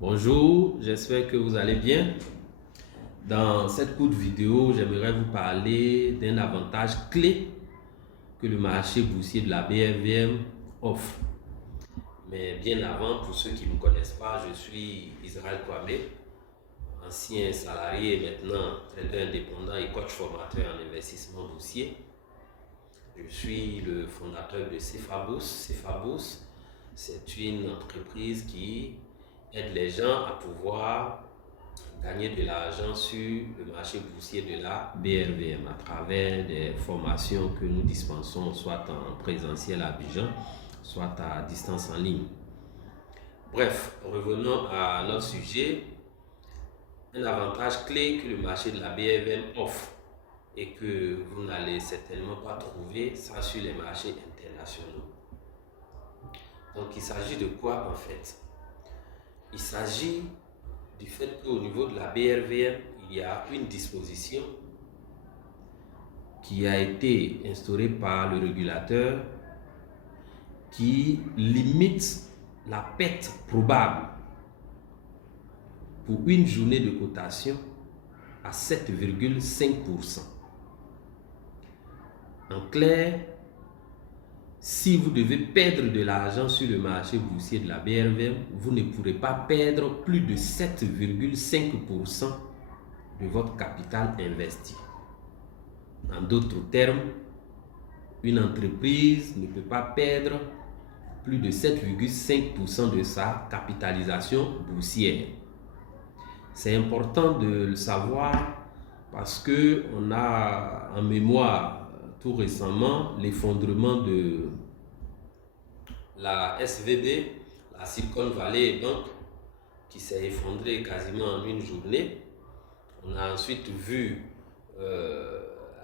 Bonjour, j'espère que vous allez bien. Dans cette courte vidéo, j'aimerais vous parler d'un avantage clé que le marché boursier de la BRVM offre. Mais bien avant, pour ceux qui ne me connaissent pas, je suis Israël Kwame, ancien salarié et maintenant trader indépendant et coach formateur en investissement boursier. Je suis le fondateur de Cefabos. Cefabos, c'est une entreprise qui aide les gens à pouvoir gagner de l'argent sur le marché boursier de la BRVM à travers des formations que nous dispensons soit en présentiel à Abidjan, soit à distance en ligne. Bref, revenons à notre sujet. Un avantage clé que le marché de la BRVM offre et que vous n'allez certainement pas trouver ça sur les marchés internationaux. Donc il s'agit de quoi en fait? Il s'agit du fait qu'au niveau de la BRVM, il y a une disposition qui a été instaurée par le régulateur qui limite la perte probable pour une journée de cotation à 7,5%. En clair, si vous devez perdre de l'argent sur le marché boursier de la BRVM, vous ne pourrez pas perdre plus de 7,5% de votre capital investi. En d'autres termes, une entreprise ne peut pas perdre plus de 7,5% de sa capitalisation boursière. C'est important de le savoir parce qu'on a en mémoire tout récemment l'effondrement de la SVB, la Silicon Valley Bank, qui s'est effondrée quasiment en une journée. On a ensuite vu,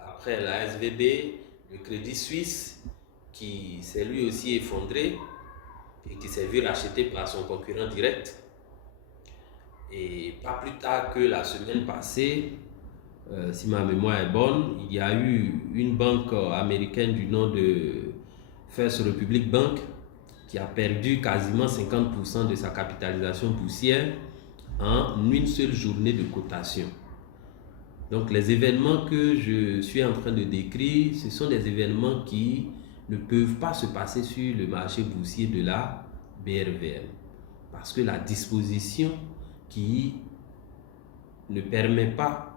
après la SVB, le Crédit Suisse, qui s'est lui aussi effondré et qui s'est vu racheté par son concurrent direct. Et pas plus tard que la semaine passée, si ma mémoire est bonne, il y a eu une banque américaine du nom de First Republic Bank qui a perdu quasiment 50% de sa capitalisation boursière en une seule journée de cotation. Donc les événements que je suis en train de décrire, ce sont des événements qui ne peuvent pas se passer sur le marché boursier de la BRVM. Parce que la disposition qui ne permet pas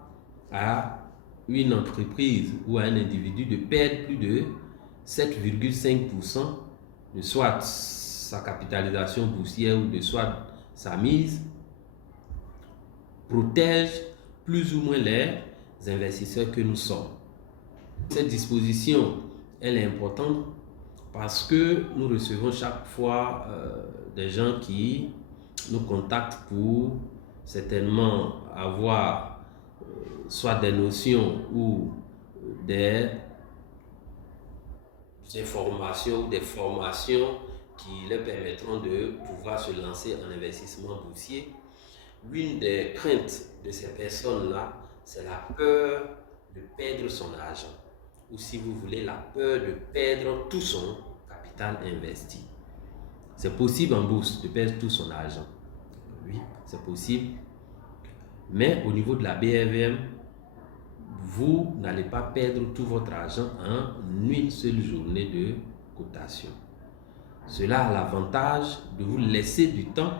à une entreprise ou à un individu de perdre plus de 7,5% de soit sa capitalisation boursière ou de soit sa mise, protège plus ou moins les investisseurs que nous sommes. Cette disposition, elle est importante parce que nous recevons chaque fois des gens qui nous contactent pour certainement avoir soit des notions ou des informations ou des formations qui leur permettront de pouvoir se lancer en investissement boursier. L'une des craintes de ces personnes-là, c'est la peur de perdre son argent. Ou si vous voulez, la peur de perdre tout son capital investi. C'est possible en bourse de perdre tout son argent. Oui, c'est possible. Mais au niveau de la BRVM, vous n'allez pas perdre tout votre argent en une seule journée de cotation. Cela a l'avantage de vous laisser du temps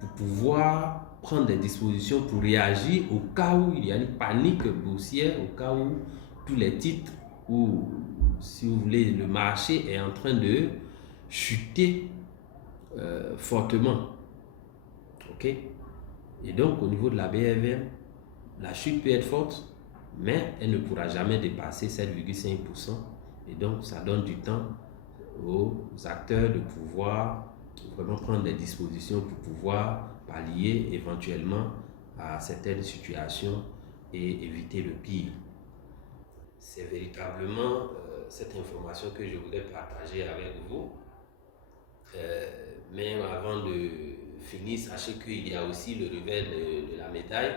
pour pouvoir prendre des dispositions pour réagir au cas où il y a une panique boursière, au cas où tous les titres ou, si vous voulez, le marché est en train de chuter fortement. Ok? Et donc, au niveau de la BRVM, la chute peut être forte, mais elle ne pourra jamais dépasser 7,5%. Et donc, ça donne du temps aux acteurs de pouvoir vraiment prendre des dispositions pour pouvoir pallier éventuellement à certaines situations et éviter le pire. C'est véritablement cette information que je voulais partager avec vous. Mais avant de finir, sachez qu'il y a aussi le revers de la médaille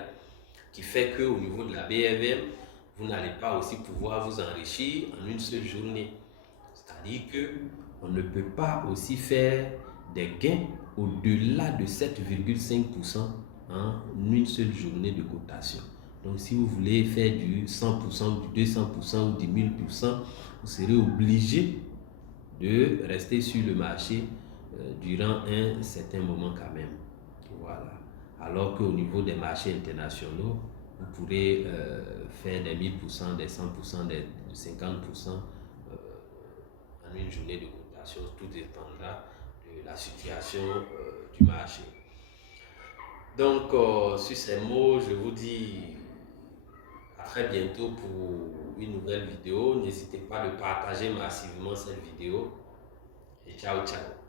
qui fait qu'au niveau de la BRVM, vous n'allez pas aussi pouvoir vous enrichir en une seule journée. C'est-à-dire qu'on ne peut pas aussi faire des gains au-delà de 7,5% en une seule journée de cotation. Donc, si vous voulez faire du 100%, du 200% ou du 1000%, vous serez obligé de rester sur le marché durant un certain moment quand même. Voilà. Alors qu'au niveau des marchés internationaux, vous pourrez faire des 1000%, des 100%, des 50% en une journée de cotation. Tout dépendra de la situation du marché. Donc, sur ces mots, je vous dis à très bientôt pour une nouvelle vidéo. N'hésitez pas à partager massivement cette vidéo. Et ciao, ciao.